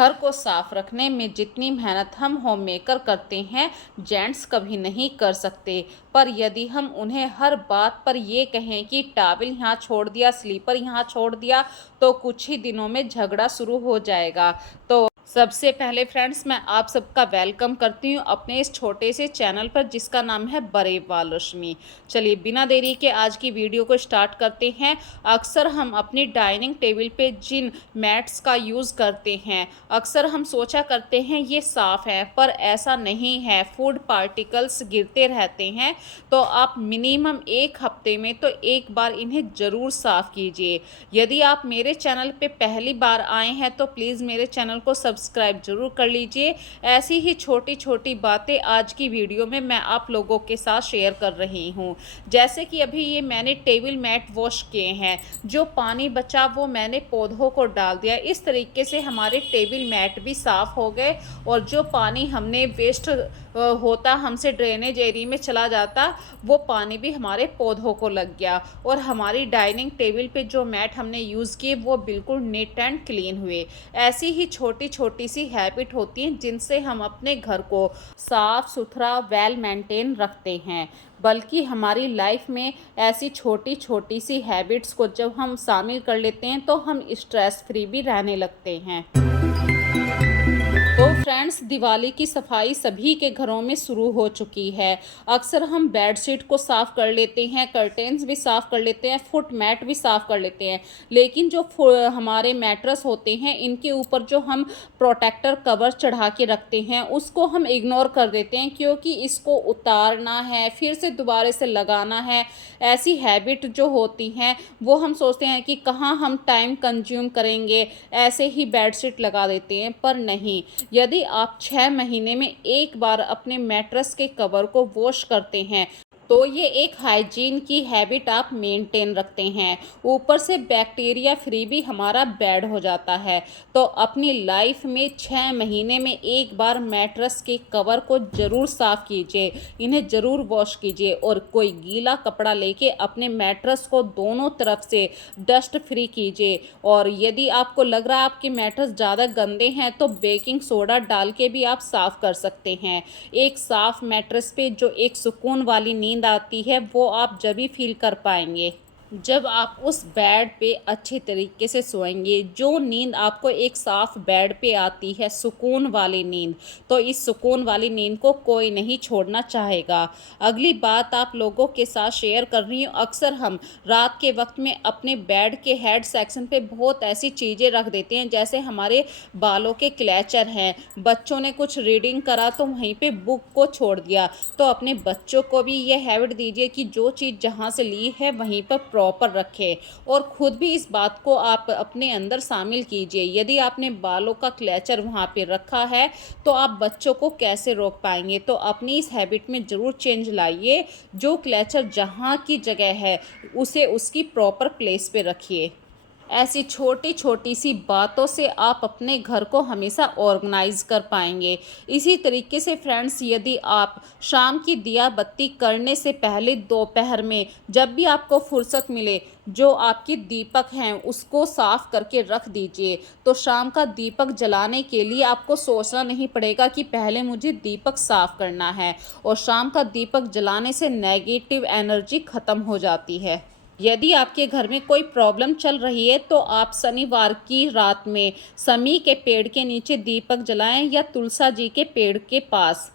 घर को साफ रखने में जितनी मेहनत हम होम मेकर करते हैं, जेंट्स कभी नहीं कर सकते। पर यदि हम उन्हें हर बात पर ये कहें कि टॉवल यहाँ छोड़ दिया, स्लीपर यहाँ छोड़ दिया, तो कुछ ही दिनों में झगड़ा शुरू हो जाएगा। तो सबसे पहले फ्रेंड्स, मैं आप सबका वेलकम करती हूँ अपने इस छोटे से चैनल पर जिसका नाम है बरेवाल रश्मि। चलिए बिना देरी के आज की वीडियो को स्टार्ट करते हैं। अक्सर हम अपनी डाइनिंग टेबल पे जिन मैट्स का यूज़ करते हैं, अक्सर हम सोचा करते हैं ये साफ़ है, पर ऐसा नहीं है। फूड पार्टिकल्स गिरते रहते हैं, तो आप मिनिमम एक हफ्ते में तो एक बार इन्हें ज़रूर साफ़ कीजिए। यदि आप मेरे चैनल पे पहली बार आए हैं तो प्लीज़ मेरे चैनल को सब्सक्राइब ज़रूर कर लीजिए। ऐसी ही छोटी छोटी बातें आज की वीडियो में मैं आप लोगों के साथ शेयर कर रही हूँ। जैसे कि अभी ये मैंने टेबल मैट वॉश किए हैं, जो पानी बचा वो मैंने पौधों को डाल दिया। इस तरीके से हमारे टेबल मैट भी साफ़ हो गए और जो पानी हमने वेस्ट होता हमसे ड्रेनेज एरिया में चला जाता, वो पानी भी हमारे पौधों को लग गया और हमारी डाइनिंग टेबल पे जो मैट हमने यूज़ किए वो बिल्कुल नीट एंड क्लीन हुए। ऐसी ही छोटी छोटी सी हैबिट होती हैं जिनसे हम अपने घर को साफ़ सुथरा वेल मेंटेन रखते हैं। बल्कि हमारी लाइफ में ऐसी छोटी छोटी सी हैबिट्स को जब हम शामिल कर लेते हैं तो हम स्ट्रेस फ्री भी रहने लगते हैं। तो फ्रेंड्स, दिवाली की सफाई सभी के घरों में शुरू हो चुकी है। अक्सर हम बेडशीट को साफ़ कर लेते हैं, कर्टेन्स भी साफ़ कर लेते हैं, फुट मैट भी साफ़ कर लेते हैं, लेकिन जो हमारे मैट्रेस होते हैं इनके ऊपर जो हम प्रोटेक्टर कवर चढ़ा के रखते हैं उसको हम इग्नोर कर देते हैं, क्योंकि इसको उतारना है फिर से दोबारा से लगाना है। ऐसी हैबिट जो होती हैं वो हम सोचते हैं कि कहाँ हम टाइम कंज्यूम करेंगे, ऐसे ही बेडशीट लगा देते हैं। पर नहीं, यदि आप 6 महीने में एक बार अपने मैट्रेस के कवर को वॉश करते हैं तो ये एक हाइजीन की हैबिट आप मेंटेन रखते हैं। ऊपर से बैक्टीरिया फ्री भी हमारा बेड हो जाता है। तो अपनी लाइफ में 6 महीने में एक बार मैट्रेस के कवर को ज़रूर साफ़ कीजिए, इन्हें ज़रूर वॉश कीजिए और कोई गीला कपड़ा लेके अपने मैट्रेस को दोनों तरफ से डस्ट फ्री कीजिए। और यदि आपको लग रहा है आपके मैट्रेस ज़्यादा गंदे हैं तो बेकिंग सोडा डाल के भी आप साफ़ कर सकते हैं। एक साफ़ मैट्रेस पे जो एक सुकून वाली नींद आती है वो आप जब भी फील कर पाएंगे जब आप उस बेड पे अच्छे तरीके से सोएंगे। जो नींद आपको एक साफ़ बेड पे आती है, सुकून वाली नींद, तो इस सुकून वाली नींद को कोई नहीं छोड़ना चाहेगा। अगली बात आप लोगों के साथ शेयर कर रही हूँ। अक्सर हम रात के वक्त में अपने बेड के हेड सेक्शन पे बहुत ऐसी चीज़ें रख देते हैं, जैसे हमारे बालों के क्लचर हैं, बच्चों ने कुछ रीडिंग करा तो वहीं पे बुक को छोड़ दिया। तो अपने बच्चों को भी ये हैबिट दीजिए कि जो चीज़ जहाँ से ली है वहीं पर प्रॉपर रखें और खुद भी इस बात को आप अपने अंदर शामिल कीजिए। यदि आपने बालों का क्लचर वहाँ पे रखा है तो आप बच्चों को कैसे रोक पाएंगे। तो अपनी इस हैबिट में ज़रूर चेंज लाइए। जो क्लचर जहाँ की जगह है उसे उसकी प्रॉपर प्लेस पे रखिए। ऐसी छोटी छोटी सी बातों से आप अपने घर को हमेशा ऑर्गेनाइज कर पाएंगे। इसी तरीके से फ्रेंड्स, यदि आप शाम की दिया बत्ती करने से पहले दोपहर में जब भी आपको फुर्सत मिले, जो आपकी दीपक हैं उसको साफ़ करके रख दीजिए। तो शाम का दीपक जलाने के लिए आपको सोचना नहीं पड़ेगा कि पहले मुझे दीपक साफ़ करना है, और शाम का दीपक जलाने से नेगेटिव एनर्जी ख़त्म हो जाती है। यदि आपके घर में कोई प्रॉब्लम चल रही है तो आप शनिवार की रात में समी के पेड़ के नीचे दीपक जलाएं या तुलसा जी के पेड़ के पास।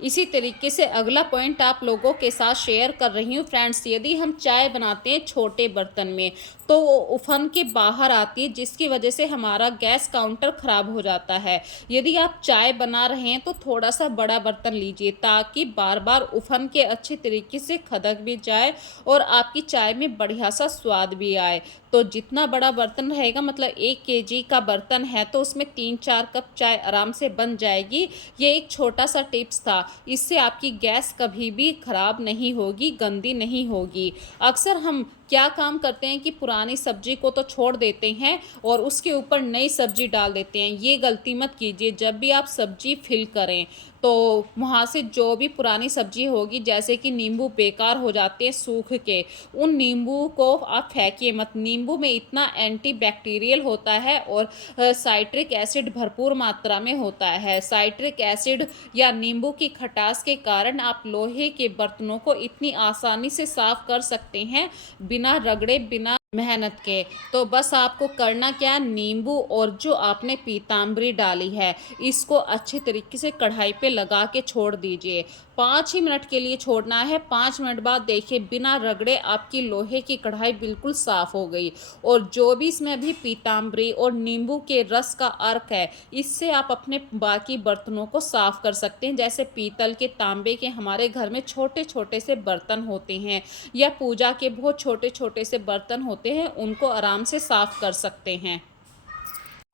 इसी तरीके से अगला पॉइंट आप लोगों के साथ शेयर कर रही हूँ फ्रेंड्स। यदि हम चाय बनाते हैं छोटे बर्तन में तो वो उफन के बाहर आती है, जिसकी वजह से हमारा गैस काउंटर ख़राब हो जाता है। यदि आप चाय बना रहे हैं तो थोड़ा सा बड़ा बर्तन लीजिए, ताकि बार बार उफन के अच्छे तरीके से खदक भी जाए और आपकी चाय में बढ़िया सा स्वाद भी आए। तो जितना बड़ा बर्तन रहेगा, मतलब 1 केजी का बर्तन है तो उसमें 3-4 कप चाय आराम से बन जाएगी। ये एक छोटा सा टिप्स था, इससे आपकी गैस कभी भी ख़राब नहीं होगी, गंदी नहीं होगी। अक्सर हम क्या काम करते हैं कि पुरानी सब्जी को तो छोड़ देते हैं और उसके ऊपर नई सब्जी डाल देते हैं। ये गलती मत कीजिए। जब भी आप सब्जी फिल करें तो वहाँ से जो भी पुरानी सब्जी होगी, जैसे कि नींबू बेकार हो जाते हैं सूख के, उन नींबू को आप फेंकिए मत। नींबू में इतना एंटीबैक्टीरियल होता है और साइट्रिक एसिड भरपूर मात्रा में होता है। साइट्रिक एसिड या नींबू की खटास के कारण आप लोहे के बर्तनों को इतनी आसानी से साफ कर सकते हैं, बिना रगड़े, बिना मेहनत के। तो बस आपको करना क्या है, नींबू और जो आपने पीताम्बरी डाली है इसको अच्छे तरीके से कढ़ाई पे लगा के छोड़ दीजिए। 5 ही मिनट के लिए छोड़ना है। 5 मिनट बाद देखिए बिना रगड़े आपकी लोहे की कढ़ाई बिल्कुल साफ़ हो गई। और जो भी इसमें अभी पीताम्बरी और नींबू के रस का अर्क है, इससे आप अपने बाकी बर्तनों को साफ़ कर सकते हैं। जैसे पीतल के, तांबे के हमारे घर में छोटे छोटे से बर्तन होते हैं या पूजा के बहुत छोटे छोटे से बर्तन होते हैं, उनको आराम से साफ़ कर सकते हैं।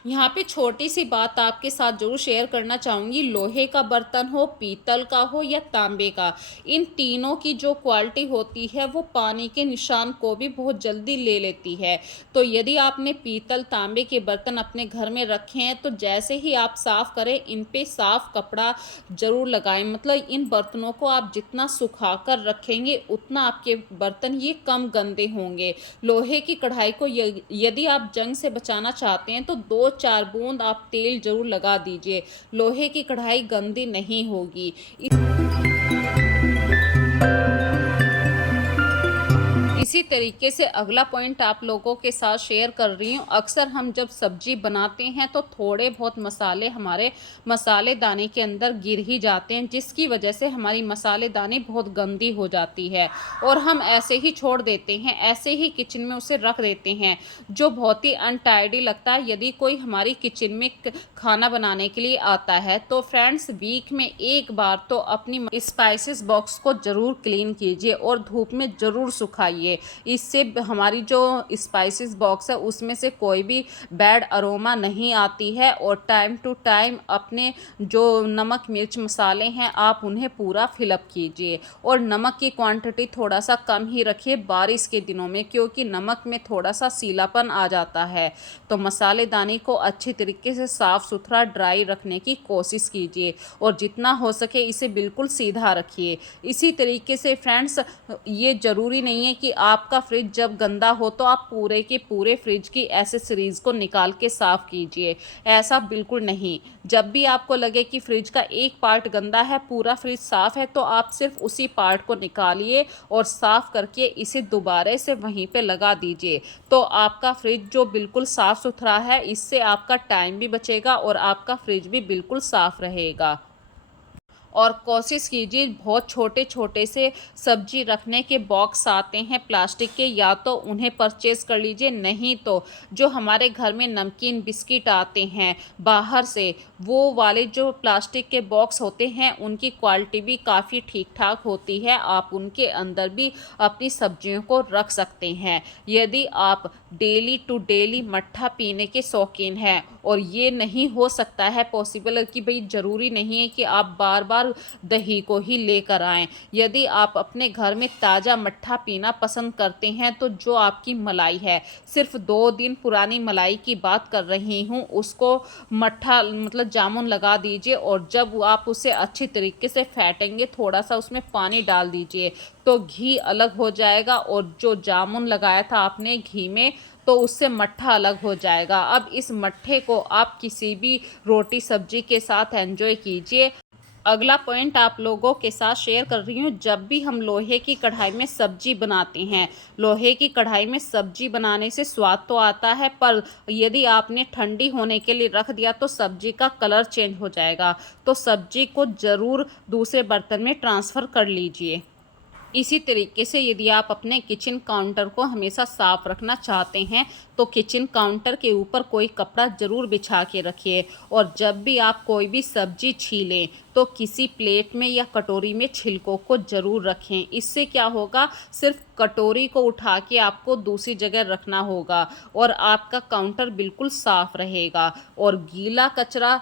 यहाँ पे छोटी सी बात आपके साथ ज़रूर शेयर करना चाहूँगी। लोहे का बर्तन हो, पीतल का हो या तांबे का, इन तीनों की जो क्वालिटी होती है वो पानी के निशान को भी बहुत जल्दी ले लेती है। तो यदि आपने पीतल, तांबे के बर्तन अपने घर में रखे हैं तो जैसे ही आप साफ़ करें, इन पे साफ़ कपड़ा ज़रूर लगाएं। मतलब इन बर्तनों को आप जितना सुखा कर रखेंगे उतना आपके बर्तन ये कम गंदे होंगे। लोहे की कढ़ाई को यदि आप जंग से बचाना चाहते हैं तो 2-4 बूंद आप तेल जरूर लगा दीजिए। लोहे की कढ़ाई गंदी नहीं होगी। इसी तरीके से अगला पॉइंट आप लोगों के साथ शेयर कर रही हूँ। अक्सर हम जब सब्जी बनाते हैं तो थोड़े बहुत मसाले हमारे मसालेदानी के अंदर गिर ही जाते हैं, जिसकी वजह से हमारी मसालेदानी बहुत गंदी हो जाती है और हम ऐसे ही छोड़ देते हैं, ऐसे ही किचन में उसे रख देते हैं, जो बहुत ही अनटाइडी लगता है। यदि कोई हमारी किचन में खाना बनाने के लिए आता है तो फ्रेंड्स, वीक में एक बार तो अपनी स्पाइसेस बॉक्स को ज़रूर क्लीन कीजिए और धूप में ज़रूर सुखाइए। इससे हमारी जो स्पाइसेस बॉक्स है उसमें से कोई भी बैड अरोमा नहीं आती है। और टाइम टू टाइम अपने जो नमक, मिर्च, मसाले हैं आप उन्हें पूरा फिलअप कीजिए। और नमक की क्वांटिटी थोड़ा सा कम ही रखिए बारिश के दिनों में, क्योंकि नमक में थोड़ा सा सीलापन आ जाता है। तो मसालेदानी को अच्छी तरीके से साफ़ सुथरा, ड्राई रखने की कोशिश कीजिए और जितना हो सके इसे बिल्कुल सीधा रखिए। इसी तरीके से फ्रेंड्स, ये ज़रूरी नहीं है कि आपका फ्रिज जब गंदा हो तो आप पूरे के पूरे फ्रिज की एसेसरीज़ को निकाल के साफ़ कीजिए। ऐसा बिल्कुल नहीं। जब भी आपको लगे कि फ्रिज का एक पार्ट गंदा है, पूरा फ्रिज साफ़ है, तो आप सिर्फ उसी पार्ट को निकालिए और साफ़ करके इसे दोबारा से वहीं पे लगा दीजिए। तो आपका फ्रिज जो बिल्कुल साफ़ सुथरा है, इससे आपका टाइम भी बचेगा और आपका फ्रिज भी बिल्कुल साफ़ रहेगा। और कोशिश कीजिए, बहुत छोटे छोटे से सब्जी रखने के बॉक्स आते हैं प्लास्टिक के, या तो उन्हें परचेज़ कर लीजिए, नहीं तो जो हमारे घर में नमकीन बिस्किट आते हैं बाहर से, वो वाले जो प्लास्टिक के बॉक्स होते हैं उनकी क्वालिटी भी काफ़ी ठीक ठाक होती है। आप उनके अंदर भी अपनी सब्जियों को रख सकते हैं। यदि आप डेली टू डेली मट्ठा पीने के शौकीन हैं और ये नहीं हो सकता है पॉसिबल कि भाई ज़रूरी नहीं है कि आप बार बार दही को ही लेकर आएं। यदि आप अपने घर में ताज़ा मट्ठा पीना पसंद करते हैं तो जो आपकी मलाई है, सिर्फ 2 दिन पुरानी मलाई की बात कर रही हूँ, उसको मट्ठा मतलब जामुन लगा दीजिए और जब आप उसे अच्छी तरीके से फेंटेंगे, थोड़ा सा उसमें पानी डाल दीजिए तो घी अलग हो जाएगा और जो जामुन लगाया था आपने घी में, तो उससे मट्ठा अलग हो जाएगा। अब इस मट्ठे को आप किसी भी रोटी सब्जी के साथ एंजॉय कीजिए। अगला पॉइंट आप लोगों के साथ शेयर कर रही हूँ। जब भी हम लोहे की कढ़ाई में सब्जी बनाते हैं, लोहे की कढ़ाई में सब्जी बनाने से स्वाद तो आता है, पर यदि आपने ठंडी होने के लिए रख दिया तो सब्जी का कलर चेंज हो जाएगा। तो सब्जी को ज़रूर दूसरे बर्तन में ट्रांसफ़र कर लीजिए। इसी तरीके से यदि आप अपने किचन काउंटर को हमेशा साफ़ रखना चाहते हैं तो किचन काउंटर के ऊपर कोई कपड़ा ज़रूर बिछा के रखिए। और जब भी आप कोई भी सब्ज़ी छीलें तो किसी प्लेट में या कटोरी में छिलकों को ज़रूर रखें। इससे क्या होगा, सिर्फ कटोरी को उठा के आपको दूसरी जगह रखना होगा और आपका काउंटर बिल्कुल साफ़ रहेगा। और गीला कचरा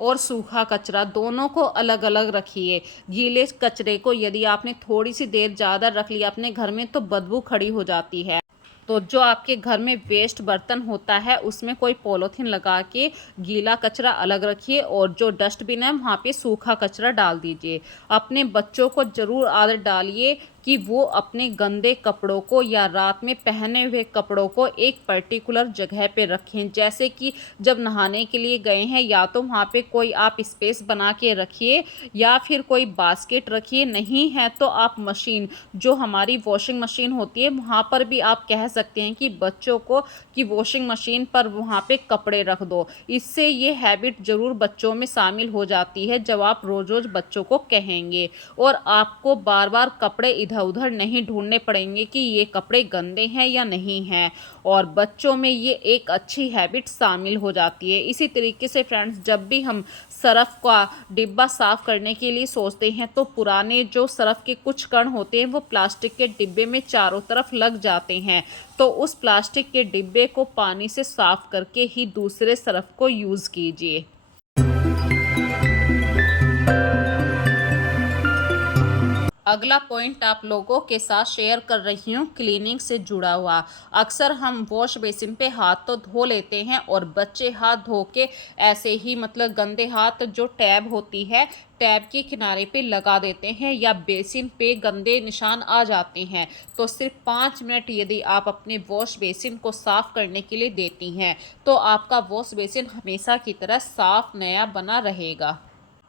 और सूखा कचरा दोनों को अलग अलग रखिए। गीले कचरे को यदि आपने थोड़ी सी देर ज़्यादा रख लिया अपने घर में तो बदबू खड़ी हो जाती है। तो जो आपके घर में वेस्ट बर्तन होता है उसमें कोई पॉलीथीन लगा के गीला कचरा अलग रखिए और जो डस्टबिन है वहाँ पे सूखा कचरा डाल दीजिए। अपने बच्चों को ज़रूर आदत डालिए कि वो अपने गंदे कपड़ों को या रात में पहने हुए कपड़ों को एक पर्टिकुलर जगह पे रखें। जैसे कि जब नहाने के लिए गए हैं या तो वहाँ पे कोई आप स्पेस बना के रखिए या फिर कोई बास्केट रखिए, नहीं है तो आप मशीन, जो हमारी वॉशिंग मशीन होती है वहाँ पर भी आप कह सकते हैं कि बच्चों को कि वॉशिंग मशीन पर वहाँ पे कपड़े रख दो। इससे ये हैबिट ज़रूर बच्चों में शामिल हो जाती है जब आप रोज़ रोज़ बच्चों को कहेंगे, और आपको बार बार कपड़े इधर उधर नहीं ढूंढने पड़ेंगे कि ये कपड़े गंदे हैं या नहीं हैं, और बच्चों में ये एक अच्छी हैबिट शामिल हो जाती है। इसी तरीके से फ्रेंड्स, जब भी हम सरफ़ का डिब्बा साफ़ करने के लिए सोचते हैं तो पुराने जो सरफ़ के कुछ कण होते हैं वो प्लास्टिक के डिब्बे में चारों तरफ लग जाते हैं। तो उस प्लास्टिक के डिब्बे को पानी से साफ़ करके ही दूसरे सरफ़ को यूज़ कीजिए। अगला पॉइंट आप लोगों के साथ शेयर कर रही हूँ क्लीनिंग से जुड़ा हुआ। अक्सर हम वॉश बेसिन पे हाथ तो धो लेते हैं और बच्चे हाथ धो के ऐसे ही मतलब गंदे हाथ जो टैब होती है टैब के किनारे पे लगा देते हैं या बेसिन पे गंदे निशान आ जाते हैं। तो सिर्फ 5 मिनट यदि आप अपने वॉश बेसिन को साफ़ करने के लिए देती हैं तो आपका वॉश बेसिन हमेशा की तरह साफ़ नया बना रहेगा।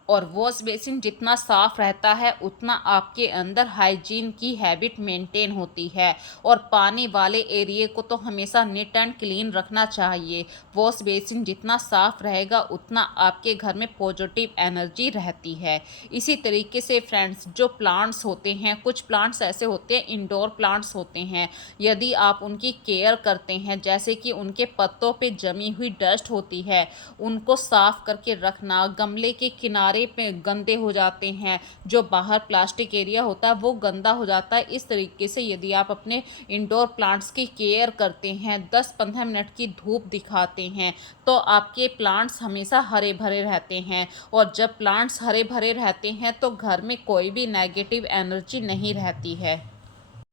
और वॉश बेसिन जितना साफ़ रहता है उतना आपके अंदर हाइजीन की हैबिट मेंटेन होती है, और पानी वाले एरिए को तो हमेशा नीट एंड क्लीन रखना चाहिए। वॉश बेसिन जितना साफ़ रहेगा उतना आपके घर में पॉजिटिव एनर्जी रहती है। इसी तरीके से फ्रेंड्स, जो प्लांट्स होते हैं, कुछ प्लांट्स ऐसे होते हैं इंडोर प्लांट्स होते हैं, यदि आप उनकी केयर करते हैं जैसे कि उनके पत्तों पे जमी हुई डस्ट होती है उनको साफ़ करके रखना, गमले के किनारे पे गंदे हो जाते हैं, जो बाहर प्लास्टिक एरिया होता है वो गंदा हो जाता है। इस तरीके से यदि आप अपने इंडोर प्लांट्स की केयर करते हैं, 10-15 मिनट की धूप दिखाते हैं, तो आपके प्लांट्स हमेशा हरे भरे रहते हैं, और जब प्लांट्स हरे भरे रहते हैं तो घर में कोई भी नेगेटिव एनर्जी नहीं रहती है।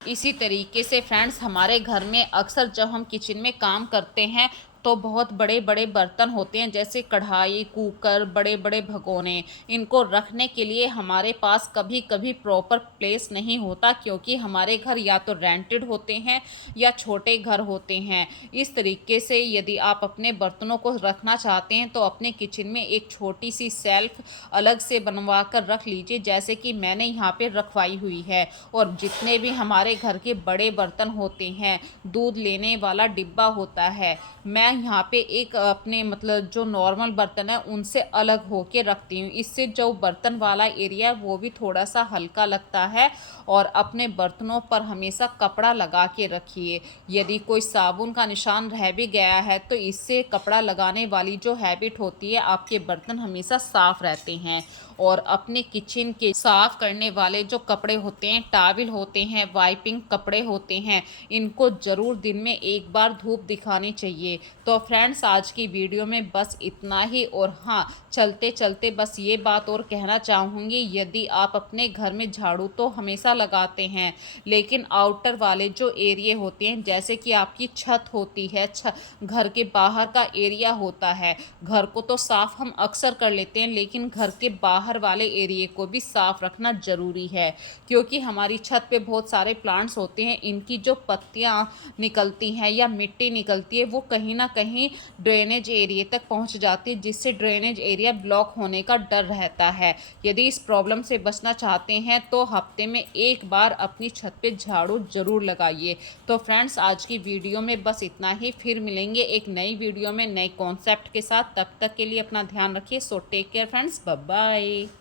इसी तरीके से फ्रेंड्स, हमारे घर में अक्सर जब हम किचन में काम करते हैं तो बहुत बड़े बड़े बर्तन होते हैं जैसे कढ़ाई, कुकर, बड़े बड़े भगोने। इनको रखने के लिए हमारे पास कभी कभी प्रॉपर प्लेस नहीं होता, क्योंकि हमारे घर या तो रेंटेड होते हैं या छोटे घर होते हैं। इस तरीके से यदि आप अपने बर्तनों को रखना चाहते हैं तो अपने किचन में एक छोटी सी सेल्फ अलग से बनवा कर रख लीजिए, जैसे कि मैंने यहाँ पे रखवाई हुई है। और जितने भी हमारे घर के बड़े बर्तन होते हैं, दूध लेने वाला डिब्बा होता है, मैं यहाँ पे एक अपने मतलब जो नॉर्मल बर्तन है उनसे अलग होके रखती हूँ। इससे जो बर्तन वाला एरिया है वो भी थोड़ा सा हल्का लगता है। और अपने बर्तनों पर हमेशा कपड़ा लगा के रखिए। यदि कोई साबुन का निशान रह भी गया है तो इससे कपड़ा लगाने वाली जो हैबिट होती है, आपके बर्तन हमेशा साफ़ रहते हैं। और अपने किचन के साफ़ करने वाले जो कपड़े होते हैं, टॉवल होते हैं, वाइपिंग कपड़े होते हैं, इनको ज़रूर दिन में एक बार धूप दिखानी चाहिए। तो फ्रेंड्स, आज की वीडियो में बस इतना ही। और हाँ, चलते चलते बस ये बात और कहना चाहूँगी, यदि आप अपने घर में झाड़ू तो हमेशा लगाते हैं, लेकिन आउटर वाले जो एरिए होते हैं जैसे कि आपकी छत होती है, घर के बाहर का एरिया होता है, घर को तो साफ़ हम अक्सर कर लेते हैं लेकिन घर के बाहर वाले एरिए को भी साफ़ रखना ज़रूरी है। क्योंकि हमारी छत पे बहुत सारे प्लांट्स होते हैं, इनकी जो पत्तियाँ निकलती हैं या मिट्टी निकलती है वो कहीं ना कहीं ड्रेनेज एरिया तक पहुंच जाती है, जिससे ड्रेनेज एरिया ब्लॉक होने का डर रहता है। यदि इस प्रॉब्लम से बचना चाहते हैं तो हफ्ते में एक बार अपनी छत पे झाड़ू ज़रूर लगाइए। तो फ्रेंड्स, आज की वीडियो में बस इतना ही। फिर मिलेंगे एक नई वीडियो में नए कॉन्सेप्ट के साथ। तब तक के लिए अपना ध्यान रखिए। So take care friends, bye bye.